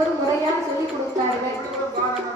ஒரு முறையா சொல்லி கொடுத்தார்கள். பாடம்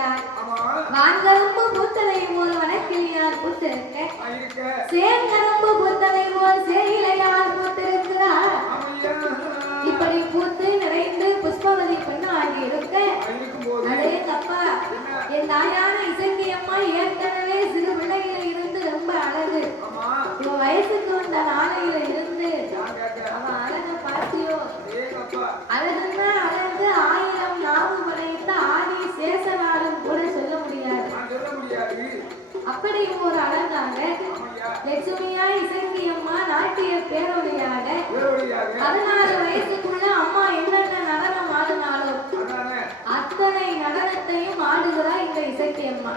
பூத்திருக்கிறாள் வான்கரும்பு பூத்தனை போல் வனக்கிளியார் பூத்திருக்க. சேங்கரும்பு பூத்தனை போல் சேயிலையார் பூத்திருக்கிறாள் இப்படி பூத்து நிறைந்து புஷ்பவதி பெண்ணாகி இருக்க. அடே தப்பா என் தாயான இசைக்கு அம்மா ஏற்கனவே சிறு பிள்ளையில இருந்து ரொம்ப அழகு இவ வயசுக்கு வந்த நாளையில இருந்து அவன் அழக பார்த்தியோ அழகுன்னா அழகு ஆயிரம் நாவு படைத்த ஆதி சேசனாலும் கூட சொல்ல முடியாது அப்படி ஒரு அழகாக லட்சுமியா இசங்கி அம்மா நாட்டிய பேரொழியாக பதினாறு வயசுக்குள்ள அம்மா என்னென்ன நடனம் ஆடினாலும் அத்தனை நடனத்தையும் இசக்கி அம்மா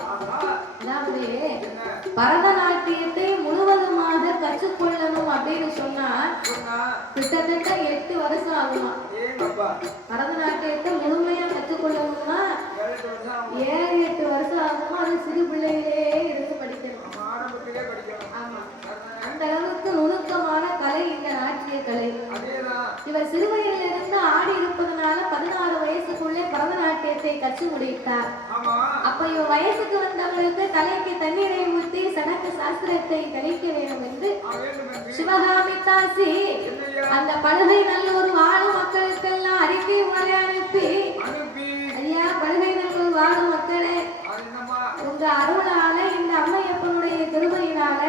அதாவது பரதநாட்டியத்தை முழுவதுமாக கற்றுக்கொள்ளணும் அப்படின்னு சொன்னா கிட்டத்தட்ட எட்டு வருஷம் ஆகுமா? பரதநாட்டியத்தை முழுமையா கற்றுக்கொள்ளணும்னா ஏழு எட்டு வருஷம் ஆகுமா? அது சிறு பிள்ளையிலே இருந்து படிக்கணும். ஆமா. அந்த அளவுக்கு நுணுக்கமான கலை இந்த நாட்டிய கலை. இவர் சிறுவயதிலிருந்து ஆடி இருப்பதனால பதினாறு வயசுக்குள்ளே பரதநாட்டியத்தை கற்று முடித்தார். வயசுக்கு வந்தவங்களுக்கு தலைக்கு தண்ணீரை ஊற்றி சடங்கு சாஸ்திரத்தை கழிக்க வேண்டும் என்று சிவகாமி தாசி அந்த படுகை நல்லூர் வாழும் மக்களுக்கெல்லாம் அறிக்கை உரை அனுப்பி ஐயா படுகை நல்லூர் வாழும் மக்களே உங்க அருளால இந்த அம்மையப்பனுடைய திருமையினால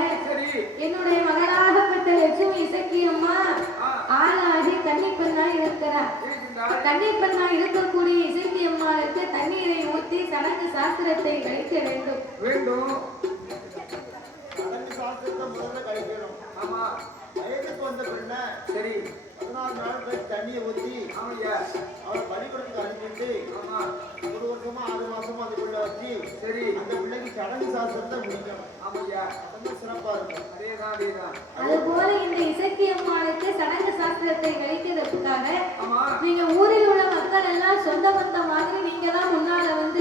என்னுடைய மகளாகப்பட்ட லட்சுமி இசக்கி அம்மா ஆளாகி கன்னி பெண்ணா இருக்கிறார். கன்னி பெண்ணா இருக்கக்கூடிய இசக்கி அம்மாளுக்கு தண்ணீரை ஊற்றி சடங்கு சாஸ்திரத்தை கழிக்க வேண்டும். வேண்டும். சடங்கு சாஸ்திரத்தை முதல்ல கழிக்கணும். ஆமா. வயதுக்கு வந்த பெண்ணை சரி. பதினாலு நாள் போய் தண்ணியை ஊற்றி ஆமையா அவளை பள்ளிக்கூடத்துக்கு அனுப்பிட்டு ஒரு வருஷமா ஆறு மாசமா அதுக்குள்ள வச்சு சரி. அந்த பிள்ளைக்கு சடங்கு சாஸ்திரத்தை முடிக்கணும். ஆமையா. ரொம்ப சிறப்பா இருக்கும். அதேதான் அதேதான். அதுபோல இந்த இசக்கி அம்மாளுக்கு சடங்கு சாஸ்திரத்தை கழிக்கிறதுக்காக ஆமா. நீங்க ஊரில் உள்ள மக்கள் எல்லாம் சொந்த பந்த மாதிரி நீங்க தான் முன்னால வந்து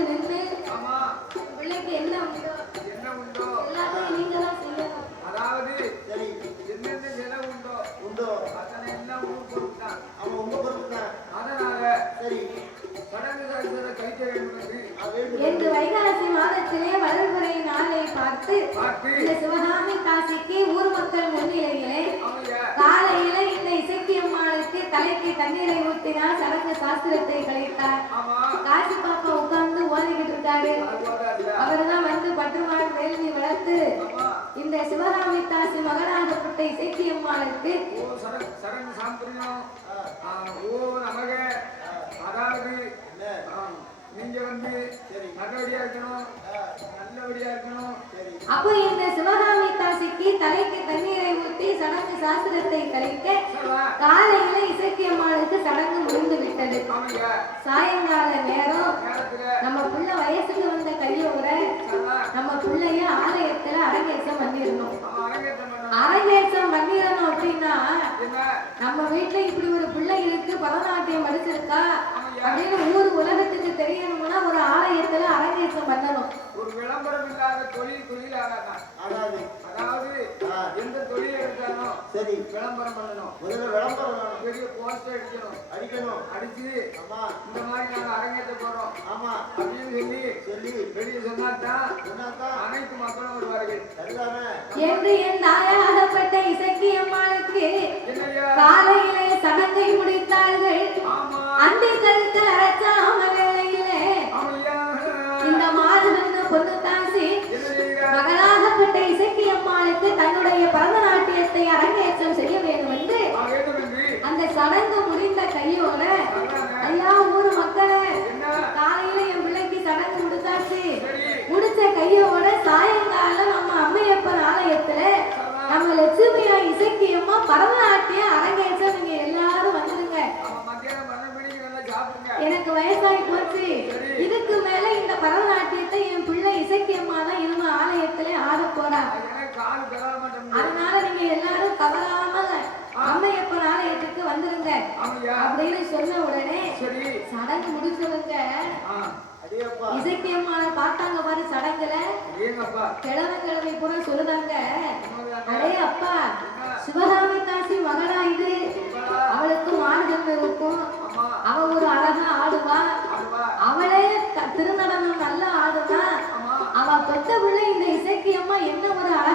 தண்ணீரை ஊற்றினார் சடங்கு சாஸ்திரத்தை கழித்தார். ஆமா. காசி பாப்பா உட்கார்ந்து ஓதிக்கிட்டு இருக்காரு. அவர்தான் வந்து பட்டுமாடு வேள்வி வளர்த்து இந்த சிவகாமி தாசி மகனாகப்பட்ட இசக்கி அம்மாளுக்கு ஓ சடங்கு சடங்கு சாம்பிரியம் ஆ, ஓ நமக. அதாவது நீங்க வந்து சரி. நல்லபடியா இருக்கணும். நல்லபடியா இருக்கணும். அப்போ இந்த சிவகாமி தாசிக்கு தலைக்கு சடங்கு சாஸ்திரத்தை கழிக்க காலையில இசக்கி அம்மாளுக்கு சடங்கு முடிந்து விட்டது சாயங்கால நேரம் நேரத்துல. நம்ம புள்ள வயசுக்கு வந்த கையோட நம்ம புள்ளைய ஆலயத்துல அரங்கேற்றம் பண்ணிடணும். அரங்கேற்றம் பண்ணிடணும் அப்படின்னா நம்ம வீட்டுல இப்படி ஒரு பிள்ளை இருக்கு பரதநாட்டியம் படிச்சிருக்கா அப்படின்னு ஊர் உலகத்துக்கு தெரியணும்னா ஒரு ஆலயத்துல அரங்கேற்றம் பண்ணணும். ஒரு விளம்பரம் இல்லாத தொழில் தொழில் ஆகாதான் ஆகாது அதாவது. எந்த தொழில் எடுத்தாலும் சரி விளம்பரம் பண்ணணும். முதல்ல விளம்பரம் வேணும். பெரிய போஸ்டர் அடிக்கணும். அடிக்கணும். அடிச்சு ஆமா. இந்த மாதிரி நாங்க அரங்கேற்ற போறோம். ஆமா. அப்படின்னு சொல்லி சொல்லி. வெளியே சொன்னாதான் என்னத்தான் அனைத்து மக்களும் வருவார்கள். சரிதானே என்று என் தாயாகப்பட்ட இசக்கி அம்மாளுக்கு என்னையா? சொன்ன உடனே சரி. சடங்கு முடிச்சவங்க பார்த்தாங்க சடங்குல. ஏங்கப்பா. கிழமை கிழமை பூரா சொல்லுதாங்க. அடே அப்பா சிவகாமி தாசி மகளா இது. அவளுக்கு மார்க்கம் இருக்கும். ஆமா. அவ ஒரு அழகா ஆடுவா. அவளே திருநடனம் நல்லா ஆமா. அவ பெத்த பிள்ளை இந்த இசக்கியம்மா என்ன ஒரு அழகா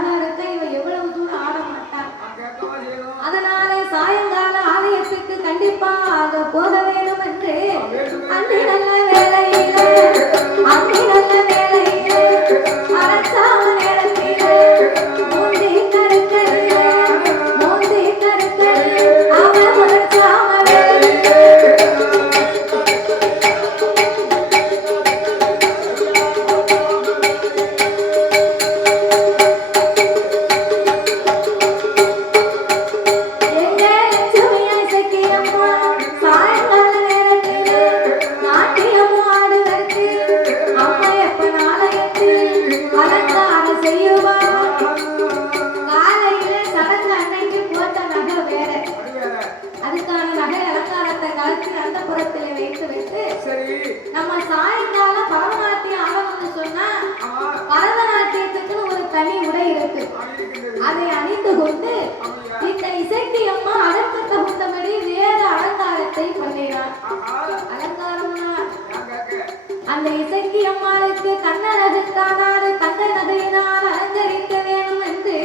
அந்த இசைக்கு அம்மாளுக்கு கண்ணழகு காணாது தங்க நகையினால் அலங்கரிக்க வேண்டும் என்று.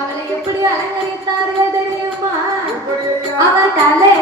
அவளை எப்படி அலங்கரித்தார்கள் தெரியுமா? தலையிலே